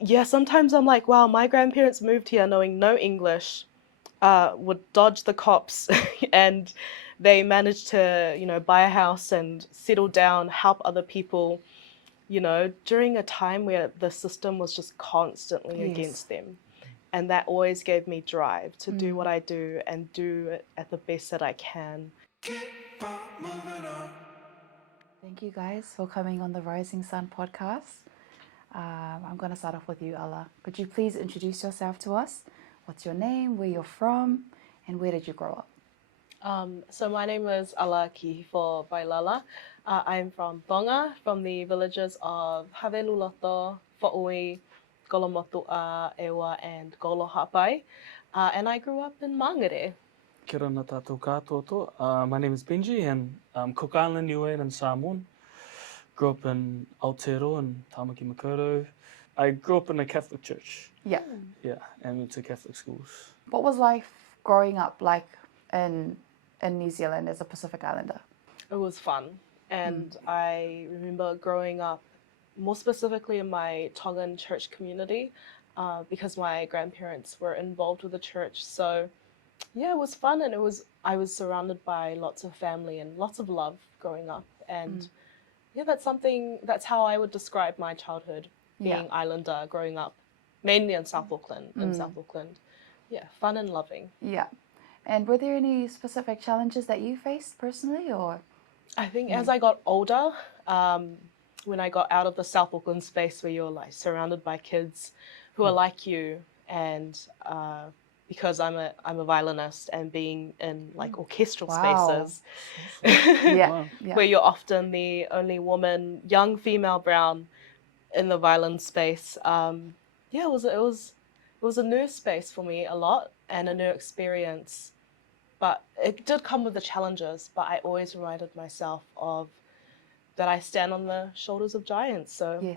yeah, sometimes I'm like, wow, my grandparents moved here knowing no English, would dodge the cops, and they managed to, buy a house and settle down, help other people, during a time where the system was just constantly Yes. against them. And that always gave me drive to do what I do and do it at the best that I can. Thank you guys for coming on the Rising Sun podcast. I'm going to start off with you, Ala. Could you please introduce yourself to us? What's your name, where you're from, and where did you grow up? So my name is Alakihifo Vailala. I'm from Tonga, from the villages of Haveluloto, Fa'ui, Golomotua, Ewa, and Golohapai. And I grew up in Mangere. Kia ora tātou katoa. My name is Benji, and I'm Cook Island, Niue, and Samoan. Grew up in Aotearoa and Tamaki Makaurau. I grew up in a Catholic church. Yeah. Yeah, and went to Catholic schools. What was life growing up like in New Zealand as a Pacific Islander? It was fun. And I remember growing up, more specifically in my Tongan church community, because my grandparents were involved with the church. So yeah, it was fun, and I was surrounded by lots of family and lots of love growing up. And yeah, that's how I would describe my childhood, being islander, growing up, mainly in South Auckland, Yeah, fun and loving. Yeah. And were there any specific challenges that you faced personally, or? I think as I got older, when I got out of the South Auckland space where you're like surrounded by kids who are like you, and because I'm a violinist, and being in like orchestral spaces, where you're often the only woman, young female brown, in the violin space. It was a new space for me a lot, and a new experience. But it did come with the challenges, but I always reminded myself of that I stand on the shoulders of giants. So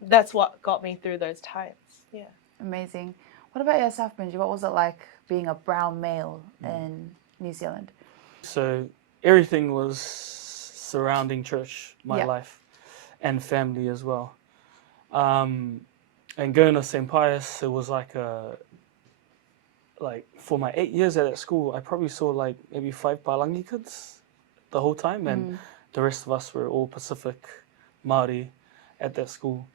that's what got me through those times. Yeah. Amazing. What about yourself, Benji? What was it like being a brown male in New Zealand? So everything was surrounding church, my life, and family as well. And going to St. Pius, it was like for my 8 years at that school, I probably saw like maybe 5 Palangi kids the whole time, and the rest of us were all Pacific Māori at that school.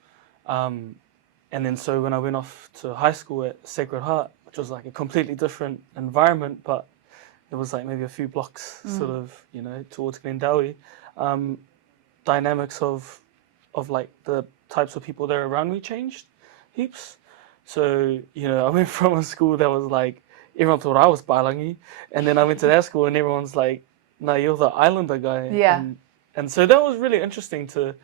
And then so when I went off to high school at Sacred Heart, which was like a completely different environment, but it was like maybe a few blocks sort of, towards Glendowie, dynamics of like the types of people that are around me changed heaps. So, I went from a school that was like, everyone thought I was Palangi, and then I went to that school and everyone's like, no, you're the Islander guy. Yeah. And so that was really interesting to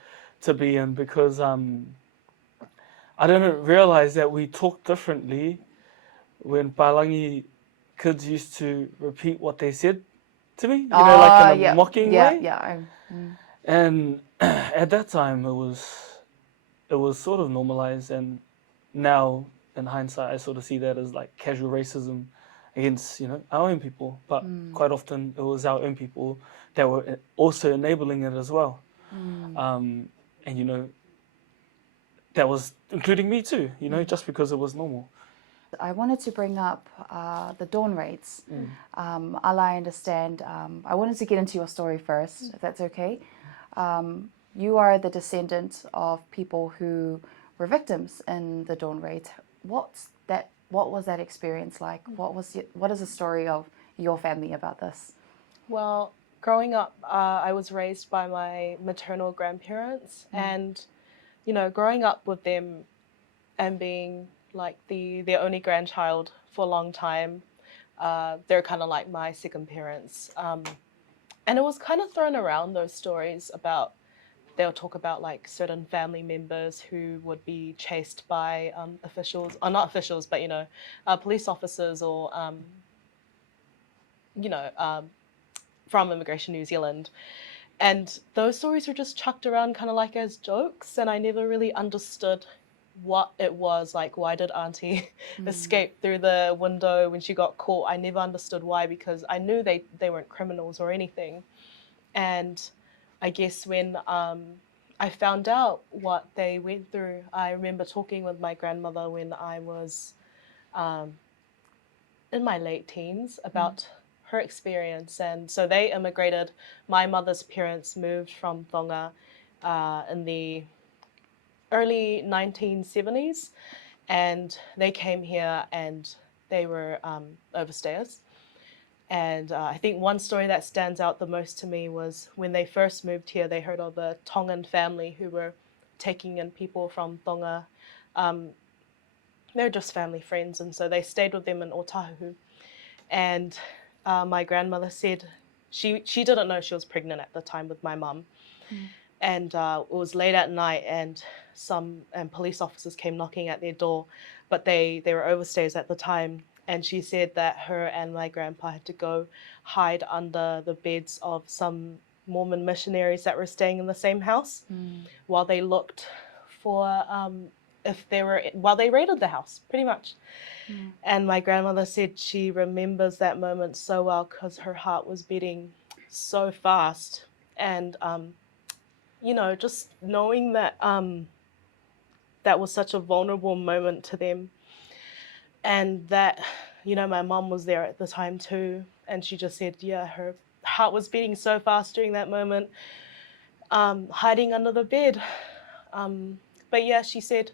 be in, because I didn't realize that we talk differently when Palangi kids used to repeat what they said to me, like in a mocking way. Yeah. And at that time, it was sort of normalized, and now in hindsight, I sort of see that as like casual racism against our own people. But quite often, it was our own people that were also enabling it as well. And that was including me too. Just because it was normal. I wanted to bring up the dawn raids. Ala, I understand. I wanted to get into your story first, if that's okay. You are the descendant of people who were victims in the dawn raids. What was that experience like? What is the story of your family about this? Well, growing up, I was raised by my maternal grandparents, and growing up with them and being like their only grandchild for a long time, they're kind of like my second parents. And it was kind of thrown around, those stories about, they'll talk about like certain family members who would be chased by officials, or not officials, but police officers, or from Immigration New Zealand. And those stories were just chucked around kind of like as jokes, and I never really understood what it was. Like, why did Auntie escape through the window when she got caught? I never understood why, because I knew they weren't criminals or anything. And I guess when I found out what they went through. I remember talking with my grandmother when I was in my late teens about her experience. And so they immigrated. My mother's parents moved from Tonga in the early 1970s, and they came here and they were overstayers. And I think one story that stands out the most to me was when they first moved here, they heard of a Tongan family who were taking in people from Tonga. They're just family friends, and so they stayed with them in Otahu. And my grandmother said she didn't know she was pregnant at the time with my mum. And it was late at night, and some police officers came knocking at their door, but they were overstayers at the time. And she said that her and my grandpa had to go hide under the beds of some Mormon missionaries that were staying in the same house while they looked for while they raided the house, pretty much. And my grandmother said she remembers that moment so well because her heart was beating so fast. And, just knowing that that was such a vulnerable moment to them. And that, my mom was there at the time too. And she just said, yeah, her heart was beating so fast during that moment, hiding under the bed. But yeah, she said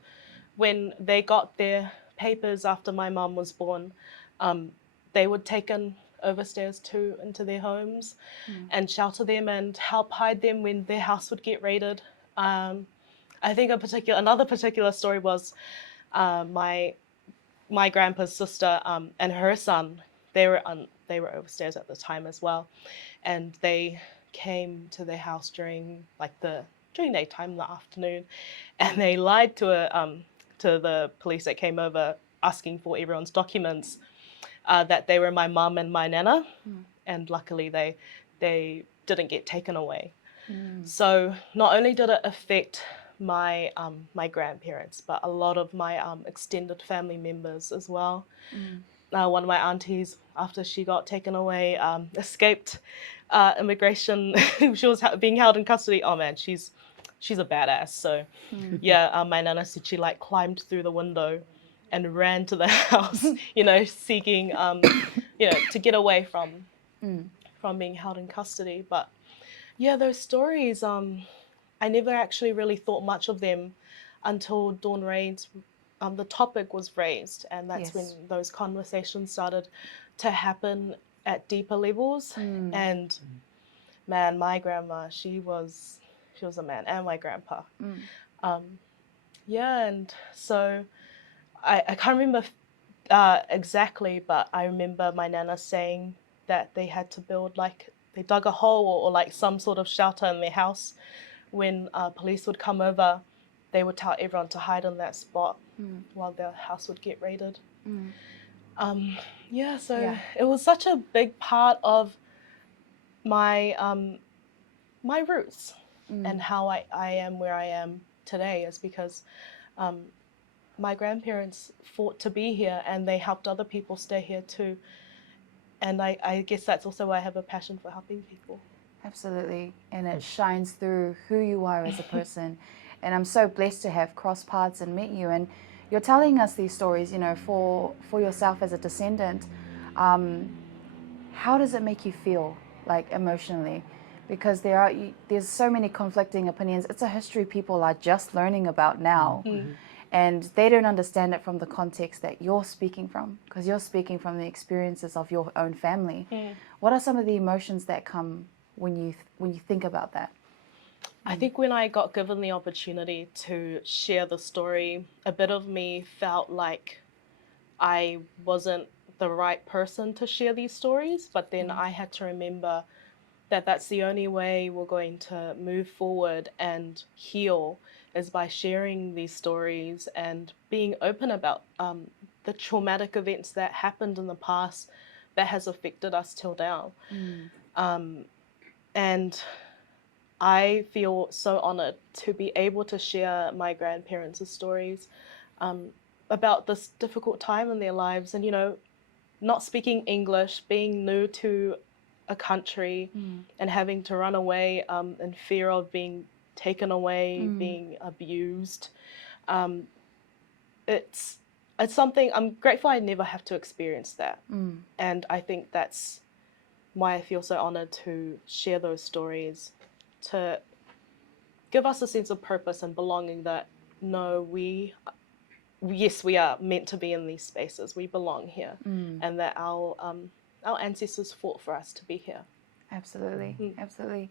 when they got their papers after my mom was born, they would take in overstayers too into their homes and shelter them and help hide them when their house would get raided. I think another particular story was my grandpa's sister and her son. They were overstayers at the time as well, and they came to their house during daytime, in the afternoon, and they lied to the police that came over asking for everyone's documents that they were my mum and my nana, and luckily they didn't get taken away. So not only did it affect my grandparents, but a lot of my extended family members as well. One of my aunties, after she got taken away, escaped immigration. She was being held in custody. Oh man, she's a badass. So yeah, my nana said she climbed through the window and ran to the house, seeking to get away from being held in custody. But yeah, those stories, I never actually really thought much of them until Dawn Raids, the topic was raised, and that's when those conversations started to happen at deeper levels. And man, my grandma, she was a man, and my grandpa. And so I can't remember exactly, but I remember my nana saying that they had to build they dug a hole or some sort of shelter in their house. When police would come over, they would tell everyone to hide in that spot while their house would get raided. It was such a big part of my my roots and how I am where I am today is because my grandparents fought to be here, and they helped other people stay here too. And I guess that's also why I have a passion for helping people. Absolutely, and it shines through who you are as a person. And I'm so blessed to have crossed paths and met you. And you're telling us these stories, for yourself as a descendant. How does it make you feel, emotionally? Because there's so many conflicting opinions. It's a history people are just learning about now. And they don't understand it from the context that you're speaking from, because you're speaking from the experiences of your own family. What are some of the emotions that come when you think about that? I think when I got given the opportunity to share the story, a bit of me felt like I wasn't the right person to share these stories, but then I had to remember that that's the only way we're going to move forward and heal is by sharing these stories and being open about the traumatic events that happened in the past that has affected us till now. And I feel so honored to be able to share my grandparents' stories about this difficult time in their lives, and not speaking English, being new to a country and having to run away in fear of being taken away, being abused. It's something I'm grateful I never have to experience that. And I think that's why I feel so honored to share those stories, to give us a sense of purpose and belonging that, no, yes, we are meant to be in these spaces. We belong here. And that our ancestors fought for us to be here. Absolutely, absolutely.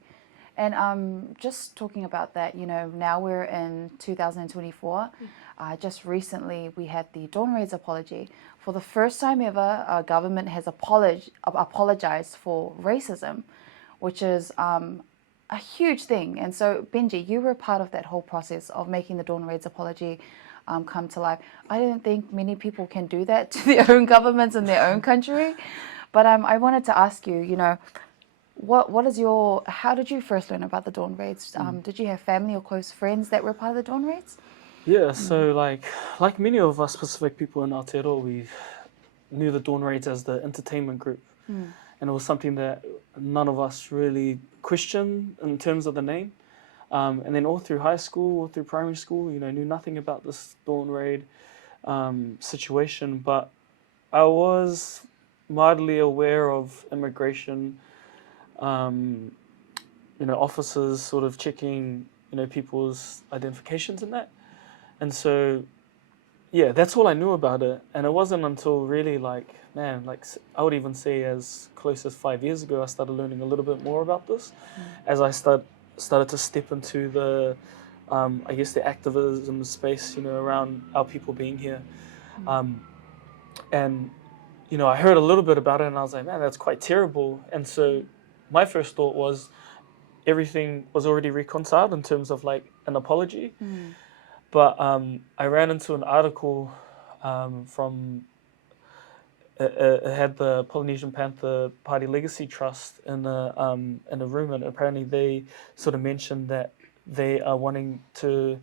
And just talking about that, you know, now we're in 2024. Just recently, we had the Dawn Raids apology. For the first time ever, our government has apologized for racism, which is a huge thing. And so, Benji, you were part of that whole process of making the Dawn Raids apology come to life. I don't think many people can do that to their own governments in their own country. But I wanted to ask you, you know, how did you first learn about the Dawn Raids? Did you have family or close friends that were part of the Dawn Raids? Yeah, so like many of us Pacific people in Aotearoa, we knew the Dawn Raids as the entertainment group. And it was something that none of us really questioned in terms of the name. And then all through high school, all through primary school, you know, knew nothing about this Dawn Raid situation. But I was mildly aware of immigration, you know, officers sort of checking, you know, people's identifications and that. And so, yeah, that's all I knew about it. And it wasn't until really like I would even say as close as 5 years ago, I started learning a little bit more about this as I started to step into the, I guess, the activism space, you know, around our people being here. And, you know, I heard a little bit about it and I was like, man, that's quite terrible. And so my first thought was everything was already reconciled in terms of like an apology. But I ran into an article from, it had the Polynesian Panther Party Legacy Trust in a room, and apparently they sort of mentioned that they are wanting to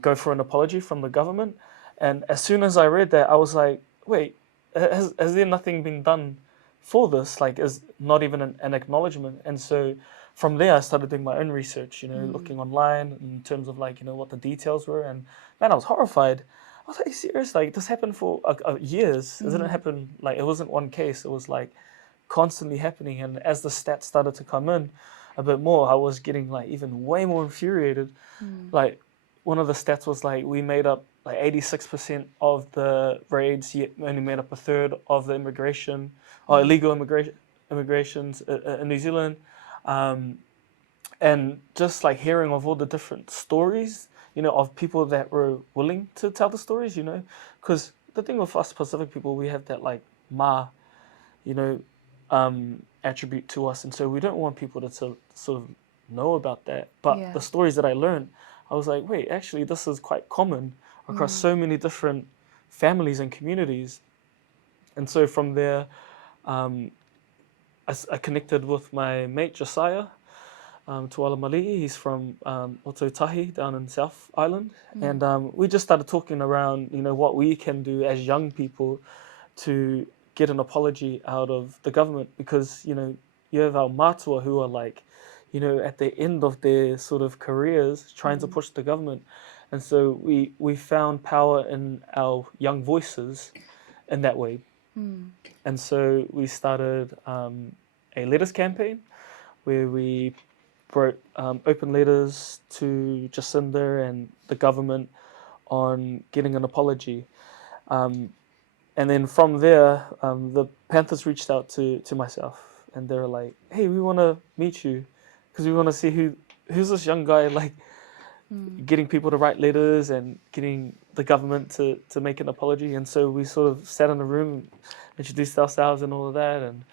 go for an apology from the government. And as soon as I read that, I was like, wait, has there nothing been done for this? Like, is not even an acknowledgement? And so from there, I started doing my own research, you know, looking online in terms of like, you know, what the details were. And man, I was horrified. I was like, serious? Like, this happened for years. It didn't happen, like, it wasn't one case. It was like constantly happening. And as the stats started to come in a bit more, I was getting like even way more infuriated. Like, one of the stats was like, we made up like 86% of the raids, yet only made up a third of the immigration or illegal immigrations in New Zealand. And just like hearing of all the different stories, you know, of people that were willing to tell the stories, you know, because the thing with us Pacific people, we have that like you know, attribute to us. And so we don't want people to sort of know about that. But the stories that I learned, I was like, wait, actually, this is quite common across so many different families and communities. And so from there, I connected with my mate Josiah, Tuala Mali'i. He's from Ototahi down in South Island. And we just started talking around, you know, what we can do as young people to get an apology out of the government, because, you know, you have our mātua who are like, you know, at the end of their sort of careers trying to push the government. And so we found power in our young voices in that way. And so we started a letters campaign where we wrote open letters to Jacinda and the government on getting an apology. And then from there, the Panthers reached out to myself, and they were like, hey, we want to meet you because we want to see who's this young guy, like, getting people to write letters and getting the government to make an apology. And so we sort of sat in a room, introduced ourselves and all of that. And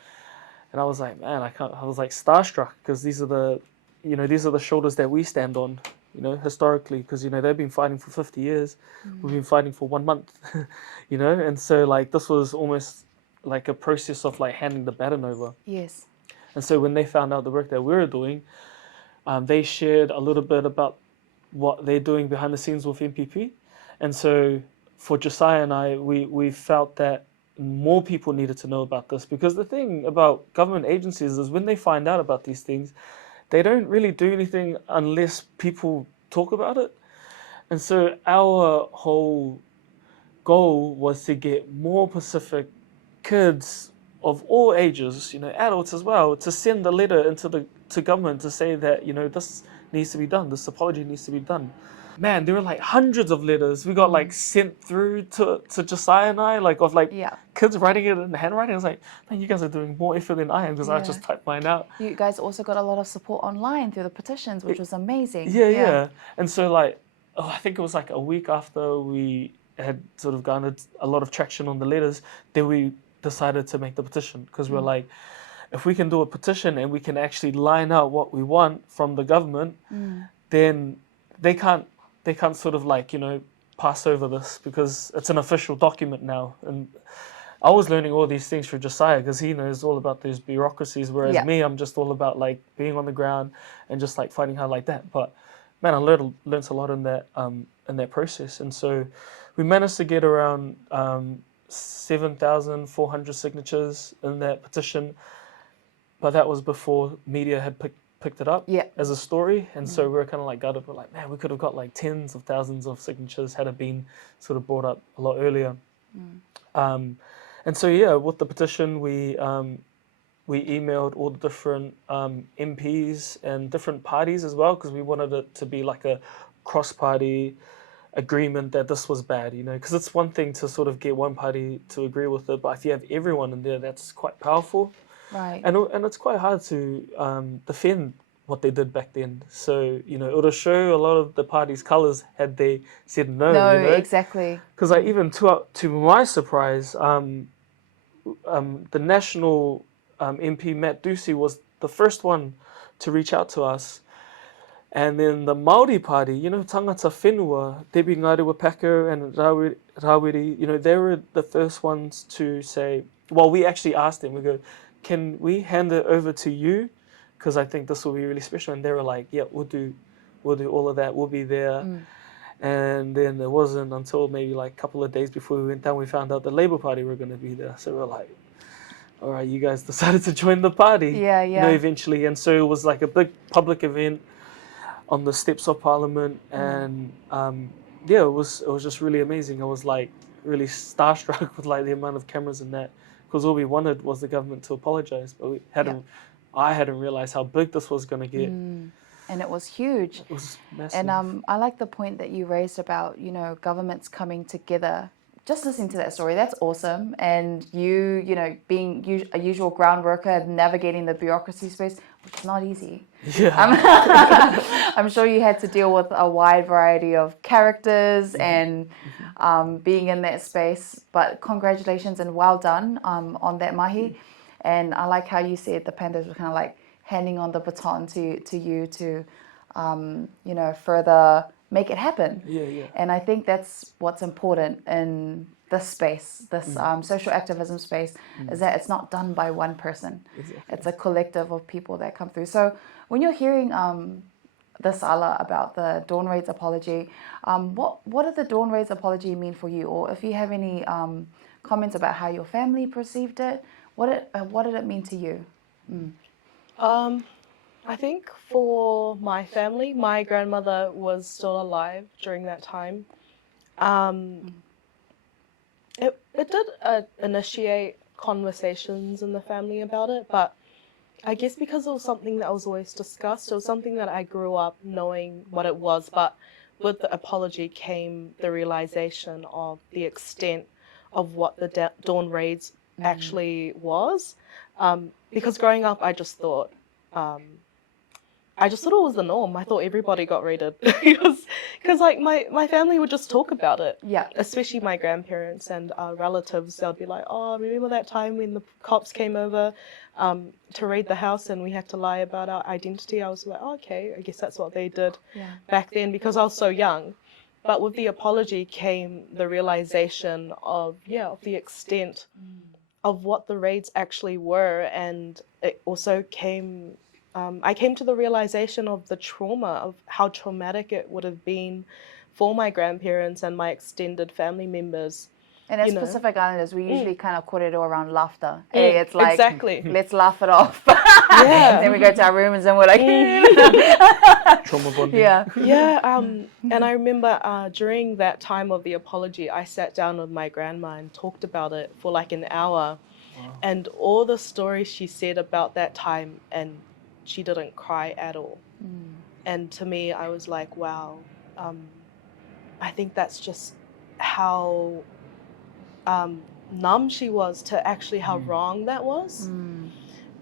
I was like, man, I was like starstruck, because these are the shoulders that we stand on, you know, historically, because, you know, they've been fighting for 50 years. We've been fighting for 1 month, you know. And so like this was almost like a process of like handing the baton over. Yes. And so when they found out the work that we were doing, they shared a little bit about what they're doing behind the scenes with MPP. And so for Josiah and I, we felt that more people needed to know about this, because the thing about government agencies is when they find out about these things, they don't really do anything unless people talk about it. And so our whole goal was to get more Pacific kids of all ages, adults as well, to send a letter to government to say that, this needs to be done, this apology needs to be done. Man, there were like hundreds of letters we got like sent through to Josiah and I, like of like kids writing it in handwriting. I was like, man, you guys are doing more effort than I am because I just typed mine out. You guys also got a lot of support online through the petitions, which was amazing. Yeah. And so like, I think it was like a week after we had sort of garnered a lot of traction on the letters, then we decided to make the petition because we're like, if we can do a petition and we can actually line out what we want from the government, then they can't sort of like, pass over this because it's an official document now. And I was learning all these things through Josiah because he knows all about those bureaucracies, whereas me, I'm just all about like being on the ground and just like finding out like that. But man, I learned a lot in that process. And so we managed to get around 7,400 signatures in that petition, but that was before media had picked it up as a story. And so we were kind of like gutted. We're like, man, we could have got like tens of thousands of signatures had it been sort of brought up a lot earlier. And so with the petition, we emailed all the different MPs and different parties as well, because we wanted it to be like a cross-party agreement that this was bad, because it's one thing to sort of get one party to agree with it, but if you have everyone in there, that's quite powerful. Right. And it's quite hard to defend what they did back then. So, it would show a lot of the party's colours had they said no. No, exactly. Because even to my surprise, the national MP Matt Ducey was the first one to reach out to us. And then the Māori party, Tangata Whenua, Debbie Ngārewa Packer and Rawiri, they were the first ones to say, well, we actually asked them, we go, can we hand it over to you? Because I think this will be really special. And they were like, yeah, we'll do all of that. We'll be there. And then it wasn't until maybe like a couple of days before we went down, we found out the Labour Party were going to be there. So we were like, all right, you guys decided to join the party. Yeah. Eventually. And so it was like a big public event on the steps of Parliament. And it was just really amazing. I was like really starstruck with like the amount of cameras and that. Because all we wanted was the government to apologise, but I hadn't realised how big this was going to get. And it was huge. It was massive. And I like the point that you raised about, governments coming together. Just listening to that story, that's awesome. And you being a usual ground worker, navigating the bureaucracy space, which is not easy. Yeah. I'm sure you had to deal with a wide variety of characters and being in that space. But congratulations and well done on that mahi. And I like how you said the pandas were kind of like handing on the baton to you to, further make it happen. Yeah. And I think that's what's important in this space, this social activism space, is that it's not done by one person. Exactly. It's a collective of people that come through. So when you're hearing this Ala about the Dawn Raids apology, what did the Dawn Raids apology mean for you? Or if you have any comments about how your family perceived it, what did it mean to you? I think for my family, my grandmother was still alive during that time. It did initiate conversations in the family about it, but I guess because it was something that was always discussed, it was something that I grew up knowing what it was, but with the apology came the realization of the extent of what the Dawn Raids actually was. Because growing up, I just thought it was the norm. I thought everybody got raided because like my family would just talk about it. Yeah. Especially my grandparents and relatives. They'll be like, oh, remember that time when the cops came over to raid the house and we had to lie about our identity? I was like, oh, okay, I guess that's what they did back then because I was so young. But with the apology came the realization of the extent of what the raids actually were, and it also came. I came to the realization of the trauma, of how traumatic it would have been for my grandparents and my extended family members And as you know. Pacific Islanders, we usually kind of korero around laughter. It's like, exactly. let's laugh it off. Yeah. Then we go to our rooms and we're like, Trauma bonding. yeah. Yeah, and I remember during that time of the apology, I sat down with my grandma and talked about it for like an hour. Wow. And all the stories she said about that time, and she didn't cry at all. And to me, I was like, wow, I think that's just how numb she was to actually how wrong that was.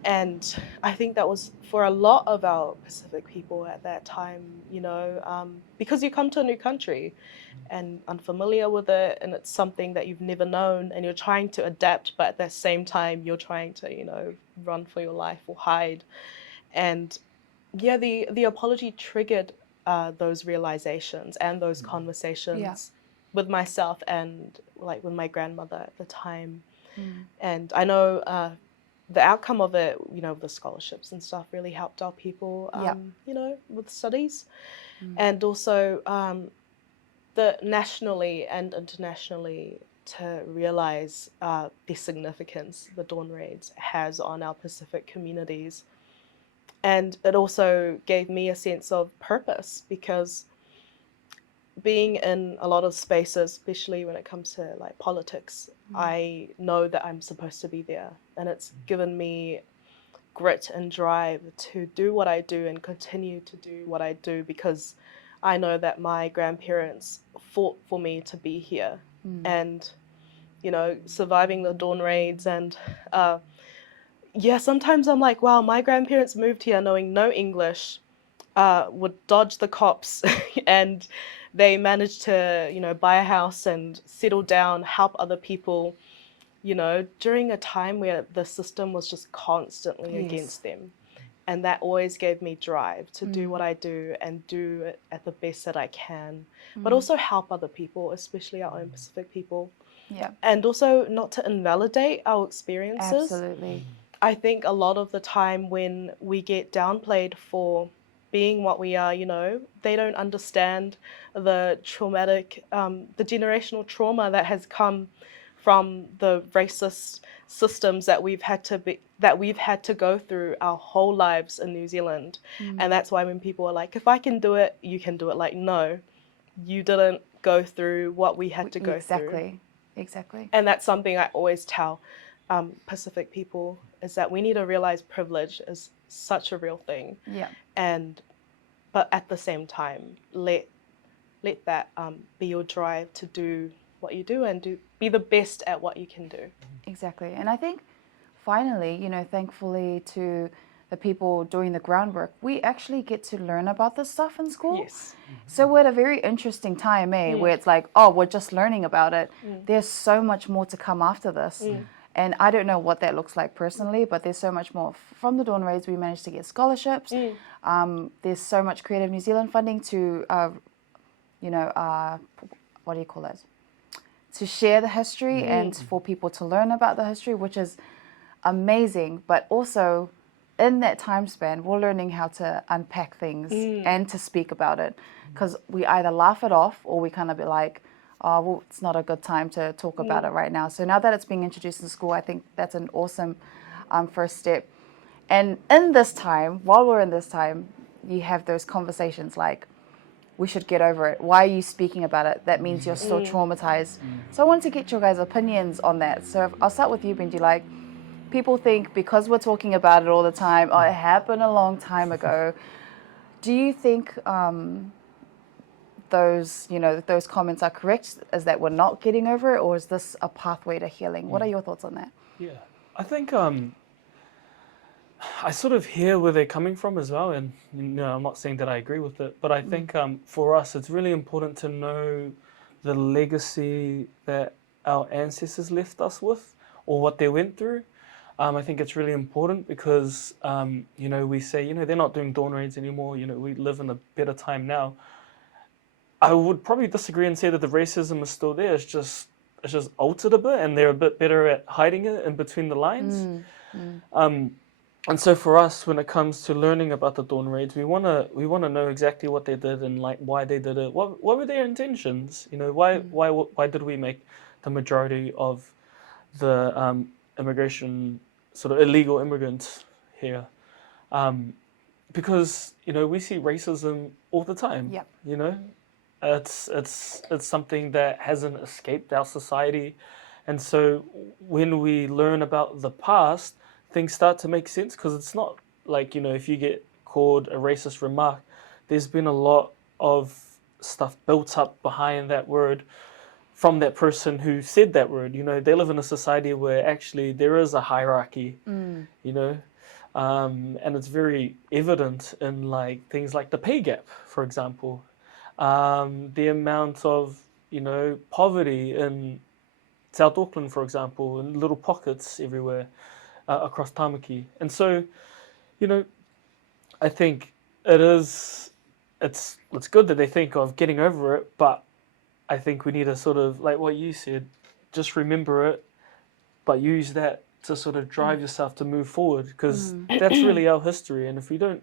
And I think that was for a lot of our Pacific people at that time, you know, because you come to a new country and unfamiliar with it, and it's something that you've never known, and you're trying to adapt, but at the same time, you're trying to, you know, run for your life or hide. And yeah, the apology triggered those realizations and those conversations with myself and like with my grandmother at the time. And I know the outcome of it, you know, the scholarships and stuff really helped our people, you know, with studies. And also the nationally and internationally to realize the significance the Dawn Raids has on our Pacific communities. And it also gave me a sense of purpose, because being in a lot of spaces, especially when it comes to like politics, I know that I'm supposed to be there. And it's given me grit and drive to do what I do and continue to do what I do, because I know that my grandparents fought for me to be here. And, you know, surviving the Dawn Raids and yeah, sometimes I'm like, wow, my grandparents moved here knowing no English, would dodge the cops, and they managed to, you know, buy a house and settle down, help other people, you know, during a time where the system was just constantly against them. And that always gave me drive to do what I do and do it at the best that I can, but also help other people, especially our own Pacific people. Yeah. And also not to invalidate our experiences. Absolutely. I think a lot of the time when we get downplayed for being what we are, you know, they don't understand the traumatic, the generational trauma that has come from the racist systems that we've had to go through our whole lives in New Zealand. And that's why when people are like, if I can do it, you can do it. Like, no, you didn't go through what we had to go through. Exactly. And that's something I always tell Pacific people, is that we need to realize privilege is such a real thing. Yeah. But at the same time, let that be your drive to do what you do and be the best at what you can do. Exactly. And I think finally, you know, thankfully to the people doing the groundwork, we actually get to learn about this stuff in school. Yes. So we're at a very interesting time, where it's like, oh, we're just learning about it. There's so much more to come after this. And I don't know what that looks like personally, but there's so much more. From the Dawn Raids, we managed to get scholarships. There's so much Creative New Zealand funding to, what do you call it? To share the history and for people to learn about the history, which is amazing. But also, in that time span, we're learning how to unpack things and to speak about it. Because we either laugh it off or we kind of be like, oh, well, it's not a good time to talk about it right now. So now that it's being introduced in school, I think that's an awesome first step. And in this time, while we're in this time, you have those conversations like, we should get over it. Why are you speaking about it? That means you're still traumatized. So I wanted to get your guys' opinions on that. So I'll start with you, Benji. Like, people think because we're talking about it all the time, oh, it happened a long time ago. Do you think those comments are correct? Is that we're not getting over it, or is this a pathway to healing? What are your thoughts on that? Yeah, I think I sort of hear where they're coming from as well, and you know, I'm not saying that I agree with it, but I think for us, it's really important to know the legacy that our ancestors left us with, or what they went through. I think it's really important because, you know, we say, you know, they're not doing Dawn Raids anymore. You know, we live in a better time now. I would probably disagree and say that the racism is still there. It's just altered a bit, and they're a bit better at hiding it in between the lines. And so for us, when it comes to learning about the Dawn Raids, we wanna know exactly what they did and like why they did it. What were their intentions? You know, why did we make the majority of the immigration, sort of illegal immigrants here. Because, you know, we see racism all the time. Yep. You know, it's something that hasn't escaped our society. And so when we learn about the past, things start to make sense, because it's not like, you know, if you get called a racist remark, there's been a lot of stuff built up behind that word from that person who said that word. You know, they live in a society where actually there is a hierarchy, you know, and it's very evident in like things like the pay gap, for example, the amount of, you know, poverty in South Auckland, for example, in little pockets everywhere across Tamaki. And so, you know, I think it's good that they think of getting over it, but I think we need to sort of, like what you said, just remember it, but use that to sort of drive yourself to move forward, because that's really our history. And if you don't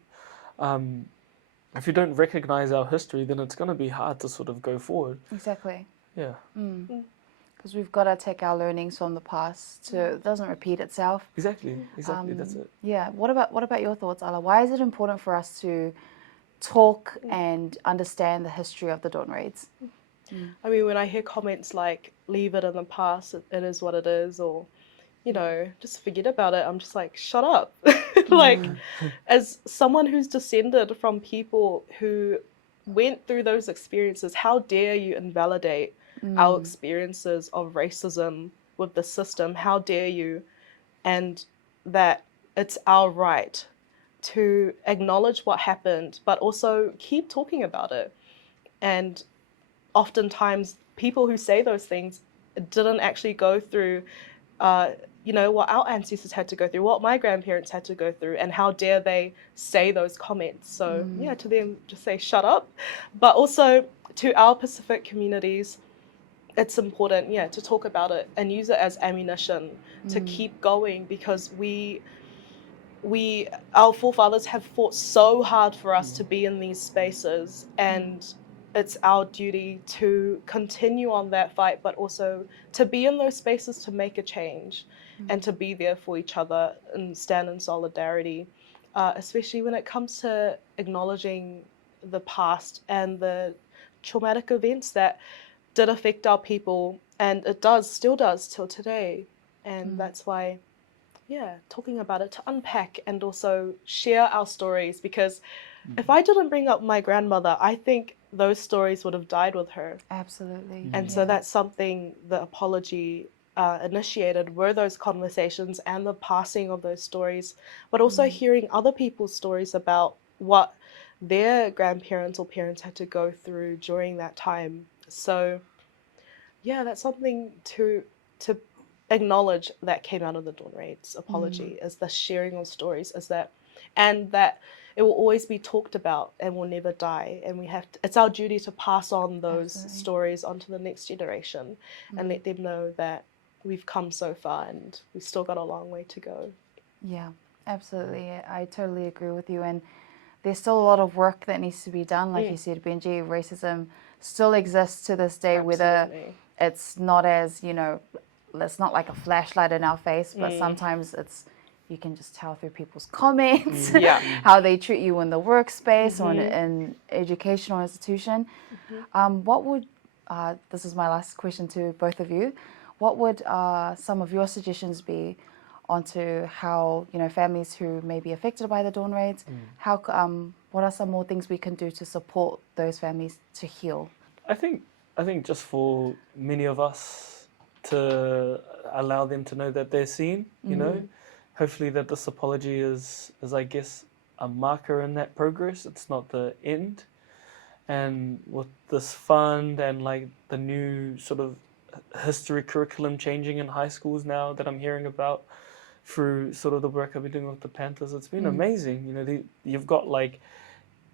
recognize our history, then it's going to be hard to sort of go forward. Exactly. Yeah. Because we've got to take our learnings from the past so it doesn't repeat itself. Exactly. That's it. Yeah. What about your thoughts, Ala? Why is it important for us to talk and understand the history of the dawn raids? I mean, when I hear comments like, leave it in the past, it is what it is, or, you know, just forget about it, I'm just like, shut up. Like, as someone who's descended from people who went through those experiences, how dare you invalidate our experiences of racism with the system? How dare you? And that it's our right to acknowledge what happened, but also keep talking about it. And oftentimes people who say those things didn't actually go through, you know, what our ancestors had to go through, what my grandparents had to go through, and how dare they say those comments. So yeah, to them, just say shut up. But also to our Pacific communities, it's important, yeah, to talk about it and use it as ammunition to keep going, because our forefathers have fought so hard for us to be in these spaces, and it's our duty to continue on that fight, but also to be in those spaces to make a change and to be there for each other and stand in solidarity, especially when it comes to acknowledging the past and the traumatic events that did affect our people, and it still does till today. And that's why, yeah, talking about it, to unpack and also share our stories, because if I didn't bring up my grandmother, I think those stories would have died with her. Absolutely. And so that's something the apology initiated, were those conversations and the passing of those stories, but also hearing other people's stories about what their grandparents or parents had to go through during that time. So yeah, that's something to acknowledge that came out of the Dawn Raids apology, is the sharing of stories, and that it will always be talked about and will never die. And it's our duty to pass on those stories onto the next generation and let them know that we've come so far and we've still got a long way to go. Yeah, absolutely. I totally agree with you. And there's still a lot of work that needs to be done. Like you said, Benji, racism still exists to this day, whether it's not as, you know, it's not like a flashlight in our face, but sometimes you can just tell through people's comments, how they treat you in the workspace or in an educational institution. What would, this is my last question to both of you, what would some of your suggestions be onto how, you know, families who may be affected by the dawn raids, what are some more things we can do to support those families to heal? I think just for many of us to allow them to know that they're seen, you know, hopefully that this apology is I guess a marker in that progress. It's not the end. And with this fund and like the new sort of history curriculum changing in high schools now that I'm hearing about through sort of the work I've been doing with the Panthers, it's been amazing. You know, you've got like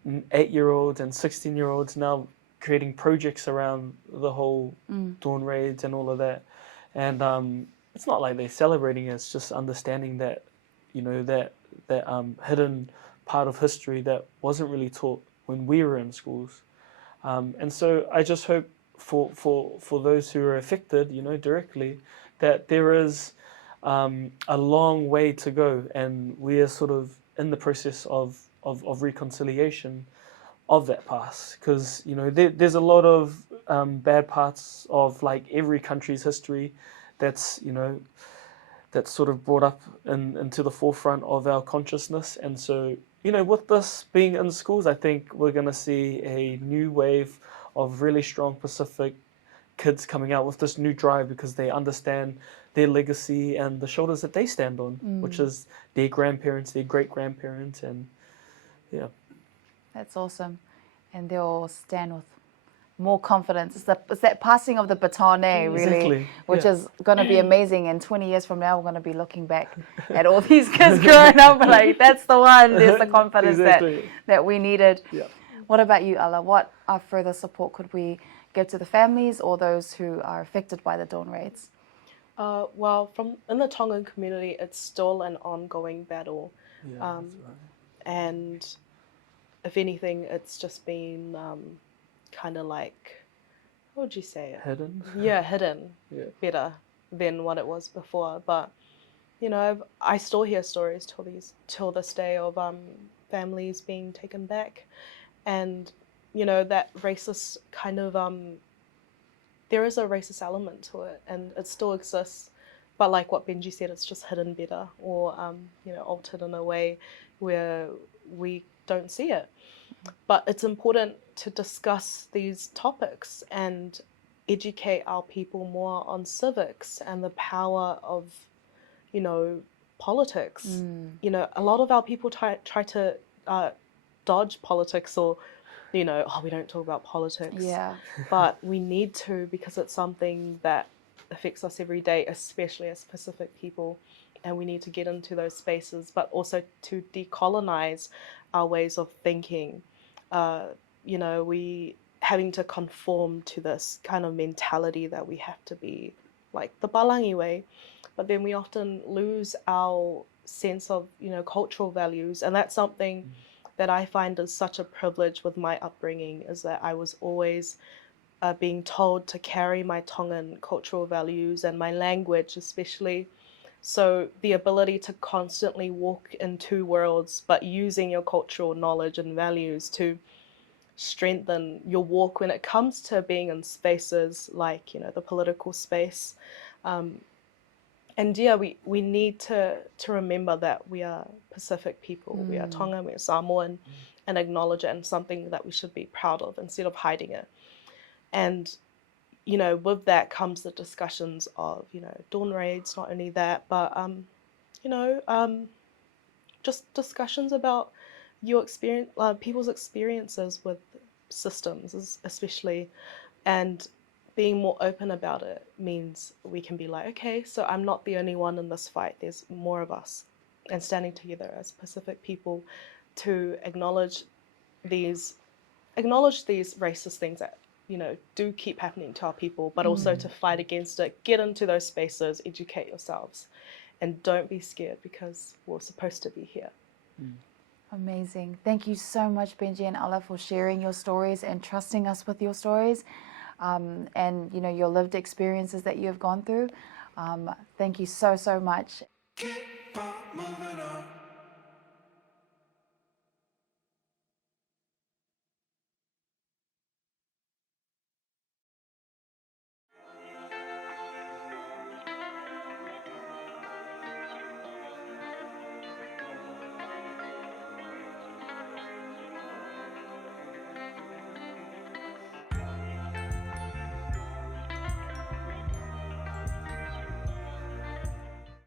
8-year-olds and 16-year-olds now creating projects around the whole dawn raids and all of that. And it's not like they're celebrating it, it's just understanding that, you know, that hidden part of history that wasn't really taught when we were in schools. And so I just hope for those who are affected, directly, that there is a long way to go, and we are sort of in the process of reconciliation of that past, because there's a lot of bad parts of like every country's history that's that's sort of brought up into the forefront of our consciousness. And so with this being in schools, I think we're going to see a new wave of really strong Pacific kids coming out with this new drive, because they understand their legacy and the shoulders that they stand on, which is their grandparents, their great-grandparents, and yeah. That's awesome. And they'll stand with more confidence. It's that passing of the baton, really, Exactly. which Yeah. is going to be amazing. And 20 years from now, we're going to be looking back at all these kids growing up and like, that's the one. There's the confidence Exactly. that we needed. Yeah. What about you, Ala? What further support could we give to the families or those who are affected by the dawn raids? Well, in the Tongan community, it's still an ongoing battle. Yeah, that's right. And if anything, it's just been kind of like, how would you say it? Hidden. Yeah, hidden. Yeah. Better than what it was before. But I still hear stories till this day of families being taken back, and that racist kind of there is a racist element to it, and it still exists. But like what Benji said, it's just hidden better, or altered in a way where we don't see it. But it's important to discuss these topics and educate our people more on civics and the power of, politics. A lot of our people try to dodge politics, or, we don't talk about politics. Yeah. But we need to, because it's something that affects us every day, especially as Pacific people. And we need to get into those spaces, but also to decolonize our ways of thinking. We having to conform to this kind of mentality that we have to be like the Palangi way, but then we often lose our sense of, cultural values. And that's something that I find is such a privilege with my upbringing, is that I was always being told to carry my Tongan cultural values and my language especially. So the ability to constantly walk in two worlds, but using your cultural knowledge and values to strengthen your walk when it comes to being in spaces like, the political space. And yeah, we need to remember that we are Pacific people, we are Tongan, we are Samoan, and acknowledge it, and something that we should be proud of instead of hiding it. And with that comes the discussions of, dawn raids, not only that, but, just discussions about your experience, people's experiences with systems, especially, and being more open about it means we can be like, okay, so I'm not the only one in this fight. There's more of us, and standing together as Pacific people to acknowledge these racist things that do keep happening to our people, but also to fight against it. Get into those spaces, educate yourselves, and don't be scared, because we're supposed to be here. Amazing. Thank you so much, Benji and Ala, for sharing your stories and trusting us with your stories, and your lived experiences that you have gone through. Thank you so much. Keep on moving on.